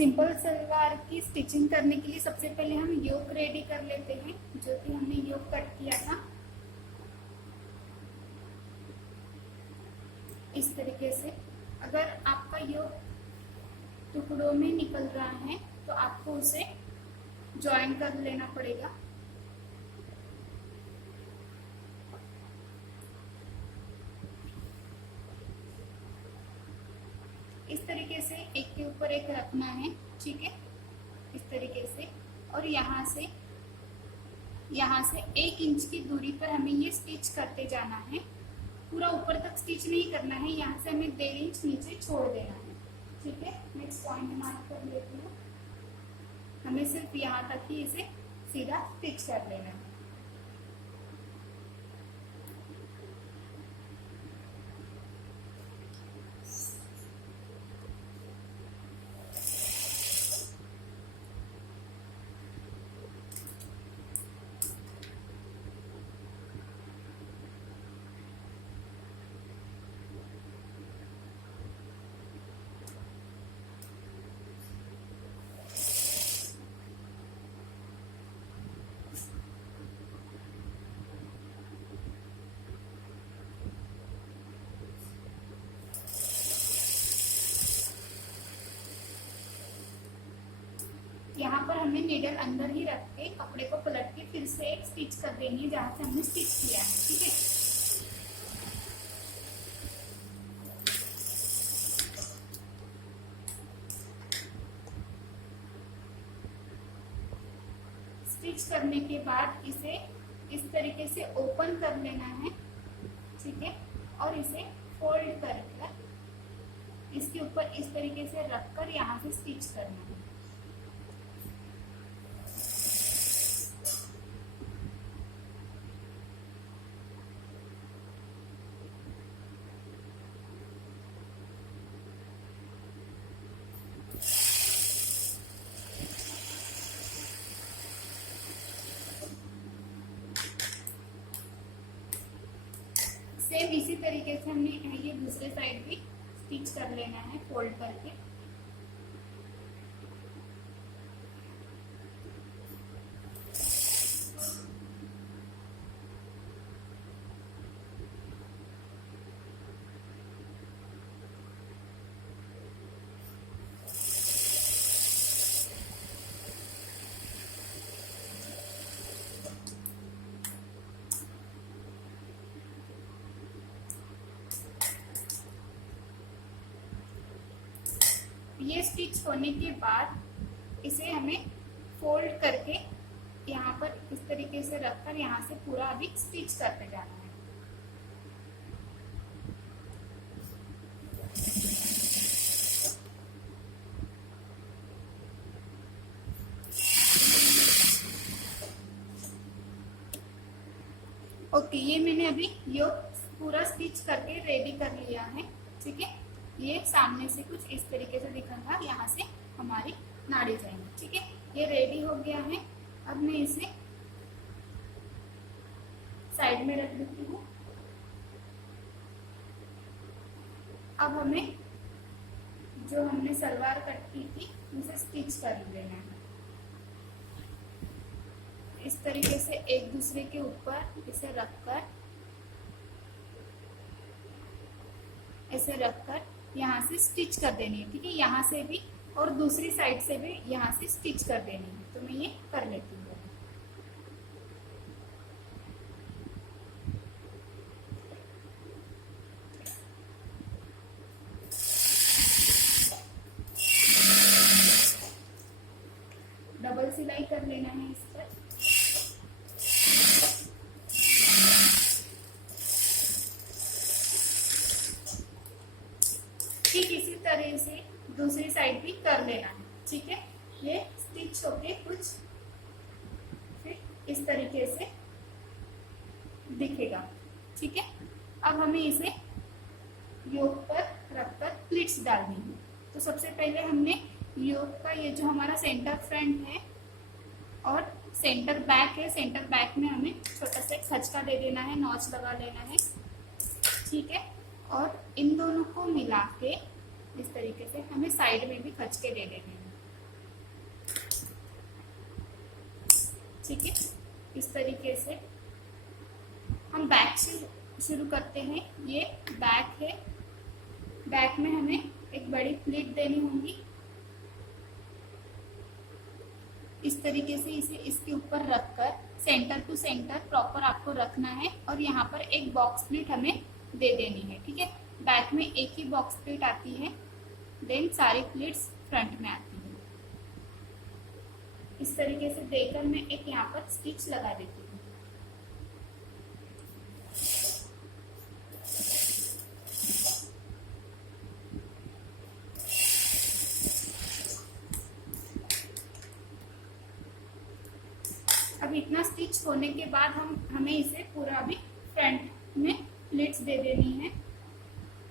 Simple salwar की stitching करने के लिए सबसे पहले हम योक रेडी कर लेते हैं, जो कि हमने योक कट किया था इस तरीके से। अगर आपका योक टुकड़ों में निकल रहा है तो आपको उसे जॉइन कर लेना पड़ेगा। इस तरीके से एक के ऊपर एक रखना है, ठीक है, इस तरीके से। और यहाँ से 1 इंच की दूरी पर हमें ये स्टिच करते जाना है। पूरा ऊपर तक स्टिच नहीं करना है, यहाँ से हमें 1.5 इंच नीचे छोड़ देना है, ठीक है। नेक्स्ट पॉइंट मार्क कर लेती हूँ। हमें सिर्फ यहाँ तक ही इसे सीधा स्टिच कर लेना है। यहाँ पर हमें नीडल अंदर ही रख के कपड़े को पलट के फिर से एक स्टिच कर देनी है जहाँ से हमने स्टिच किया है, ठीक है। स्टिच करने के बाद इसे इस तरीके से ओपन कर लेना है, ठीक है। और इसे फोल्ड करके इसके ऊपर इस तरीके से रखकर यहाँ से स्टिच करना है। सेम इसी तरीके से हमने ये दूसरे साइड भी स्टिच कर लेना है फोल्ड करके। ये स्टिच होने के बाद इसे हमें फोल्ड करके यहाँ पर इस तरीके से रखकर यहाँ से पूरा अभी स्टिच करते जाना है। ओके, ये मैंने अभी योक पूरा स्टिच करके रेडी कर लिया है, ठीक है। ये सामने से कुछ इस तरीके से दिखेगा, यहाँ से हमारी नाड़ी जाएंगी, ठीक है। ये रेडी हो गया है। अब मैं इसे साइड में रख देती हूँ। अब हमें जो हमने सलवार कट की थी उसे स्टिच कर लेना है। इस तरीके से एक दूसरे के ऊपर इसे रखकर यहाँ से स्टिच कर देनी है, ठीक है। यहाँ से भी और दूसरी साइड से भी यहाँ से स्टिच कर देनी है। तो मैं ये कर लेती हूँ। डबल सिलाई कर लेना है इस पर। ठीक इसी तरह से दूसरी साइड भी कर लेना है, ठीक है। ये स्टिच होके कुछ फिर इस तरीके से दिखेगा, ठीक है। अब हमें इसे योक पर रखकर प्लीट्स डालनी है। तो सबसे पहले हमने योक का ये जो हमारा सेंटर फ्रंट है और सेंटर बैक है, सेंटर बैक में हमें छोटा सा खचका दे देना है, नॉच लगा लेना है, ठीक है। और इन दोनों को मिला के इस तरीके से हमें साइड में भी खचके दे देने हैं। ठीक है। इस तरीके से हम बैक से शुरू करते हैं। ये बैक है, बैक में हमें एक बड़ी प्लीट देनी होगी। इस तरीके से इसे इसके ऊपर रखकर सेंटर टू सेंटर प्रॉपर आपको रखना है और यहाँ पर एक बॉक्स प्लीट हमें दे देनी है, ठीक है। बैक में एक ही बॉक्स प्लीट आती है, देन सारी प्लीट्स फ्रंट में आती है। इस तरीके से देकर मैं एक यहाँ पर स्टिच लगा देती हूँ। अब इतना स्टिच होने के बाद हमें इसे पूरा अभी फ्रंट में प्लीट्स दे देनी है,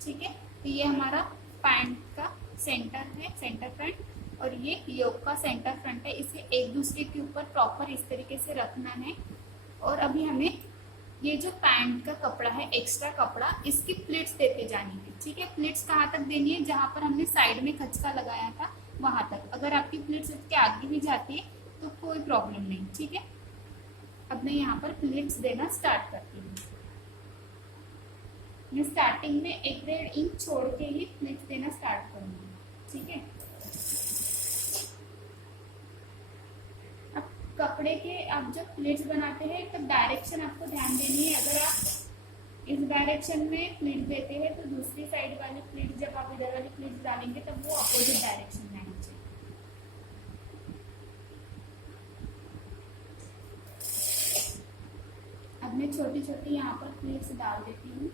ठीक है। तो ये हमारा पैंट का सेंटर है, सेंटर फ्रंट, और ये योक का सेंटर फ्रंट है। इसे एक दूसरे के ऊपर प्रॉपर इस तरीके से रखना है। और अभी हमें ये जो पैंट का कपड़ा है, एक्स्ट्रा कपड़ा, इसकी प्लीट्स देते जानी है, ठीक है। प्लीट्स कहाँ तक देनी है? जहाँ पर हमने साइड में खचका लगाया था वहां तक। अगर आपकी प्लीट्स इसके आगे भी जाती है तो कोई प्रॉब्लम नहीं, ठीक है। अब मैं यहाँ पर प्लीट्स देना स्टार्ट करती हूँ। मैं स्टार्टिंग में 1-1.5 इंच छोड़ के ही प्लीट्स देना स्टार्ट करूंगी, ठीक है। अब कपड़े के आप जब प्लीट्स बनाते हैं तब डायरेक्शन आपको ध्यान देनी है। अगर आप इस डायरेक्शन में प्लीट देते हैं तो दूसरी साइड वाली प्लीट, जब आप इधर वाली प्लीट डालेंगे तब वो अपोजिट डायरेक्शन में आनी चाहिए। अब मैं छोटी छोटी यहाँ पर प्लीट्स डाल देती हूँ।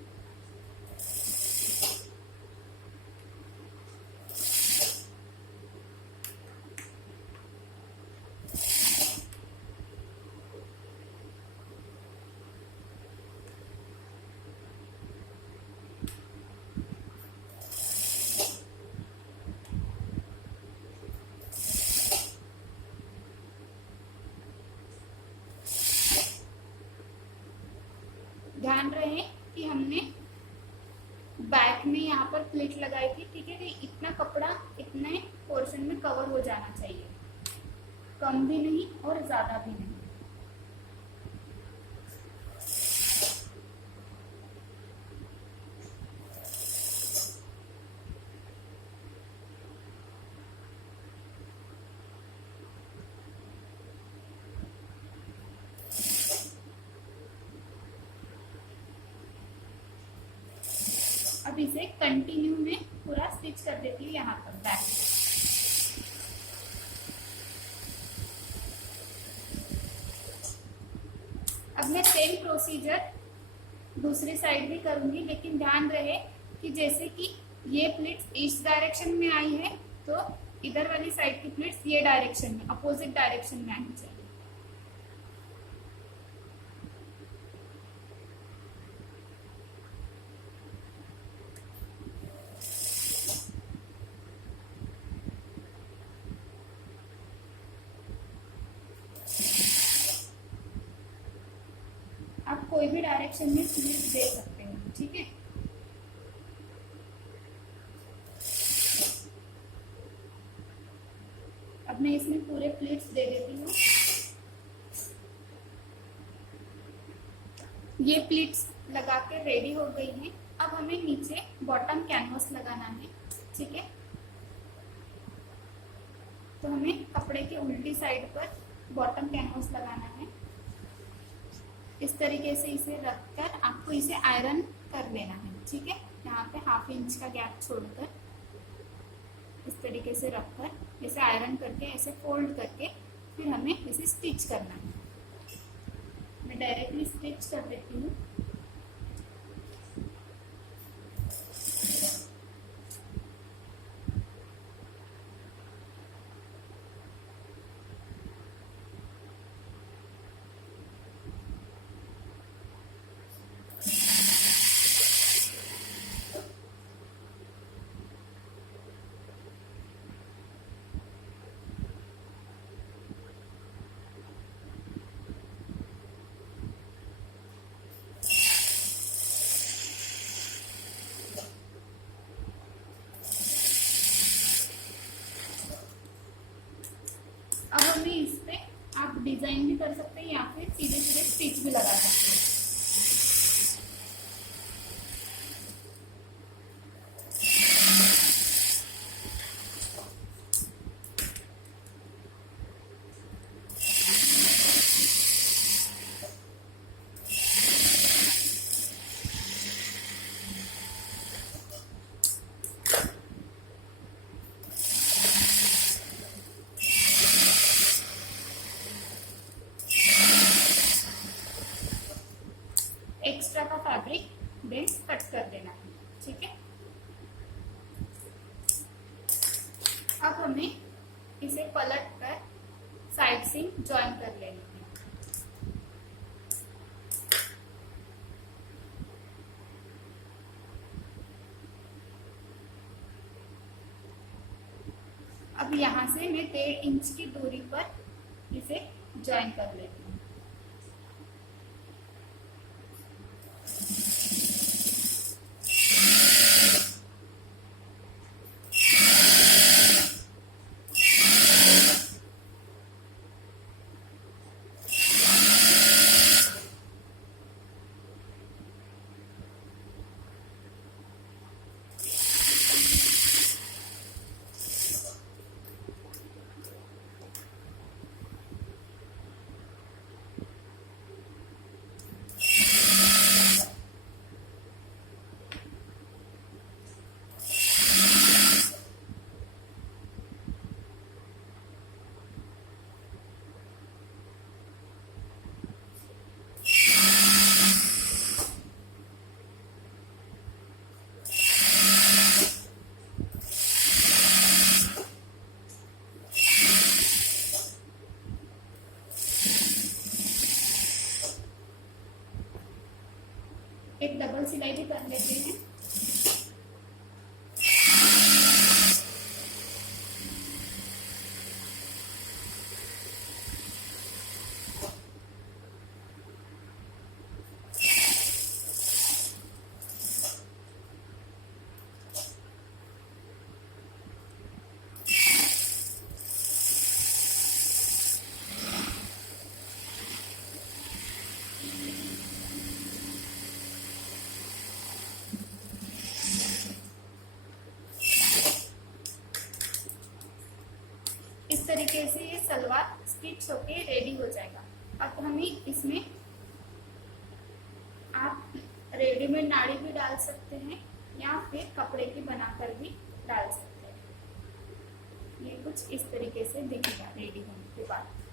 ध्यान रहे कि हमने बैक में यहाँ पर प्लीट लगाई थी, ठीक है। तो इतना कपड़ा इतने पोर्शन में कवर हो जाना चाहिए, कम भी नहीं और ज्यादा भी नहीं। अब इसे कंटिन्यू में पूरा स्टिच कर देती हूँ यहाँ पर बैक। अब मैं सेम प्रोसीजर दूसरी साइड भी करूंगी, लेकिन ध्यान रहे कि जैसे कि ये प्लीट्स इस डायरेक्शन में आई है तो इधर वाली साइड की प्लीट्स ये डायरेक्शन में, अपोजिट डायरेक्शन में आनी चाहिए। आप कोई भी डायरेक्शन में प्लीट्स दे सकते हैं, ठीक है। अब मैं इसमें पूरे प्लीट्स दे देती हूँ। ये प्लीट्स लगा के रेडी हो गई हैं। अब हमें नीचे बॉटम कैनवस लगाना है, ठीक है। तो हमें कपड़े के उल्टी साइड पर बॉटम कैनवस लगाना है। इस तरीके से इसे रखकर आपको इसे आयरन कर लेना है, ठीक है। यहाँ पे 1/2 इंच का गैप छोड़कर इस तरीके से रखकर इसे आयरन करके ऐसे फोल्ड करके फिर हमें इसे स्टिच करना है। मैं डायरेक्टली स्टिच कर देती हूँ। अब हमें इस पे आप डिजाइन भी कर सकते हैं या फिर सीधे सीधे स्टिच भी लगा सकते हैं। एक्स्ट्रा का फैब्रिक देन कट कर देना है, ठीक है। अब हमें इसे पलट कर साइड सीम ज्वाइन कर लेनी है। अब यहाँ से मैं 1.5 इंच की दूरी पर इसे ज्वाइन कर लेती हूँ। एक डबल सिलाई भी कर लेते हैं। इस तरीके से ये सलवार स्टिच होके रेडी हो जाएगा। अब हमें इसमें आप रेडीमेड नाड़ी भी डाल सकते हैं या फिर कपड़े की बनाकर भी डाल सकते हैं। ये कुछ इस तरीके से दिखेगा रेडी होने के बाद।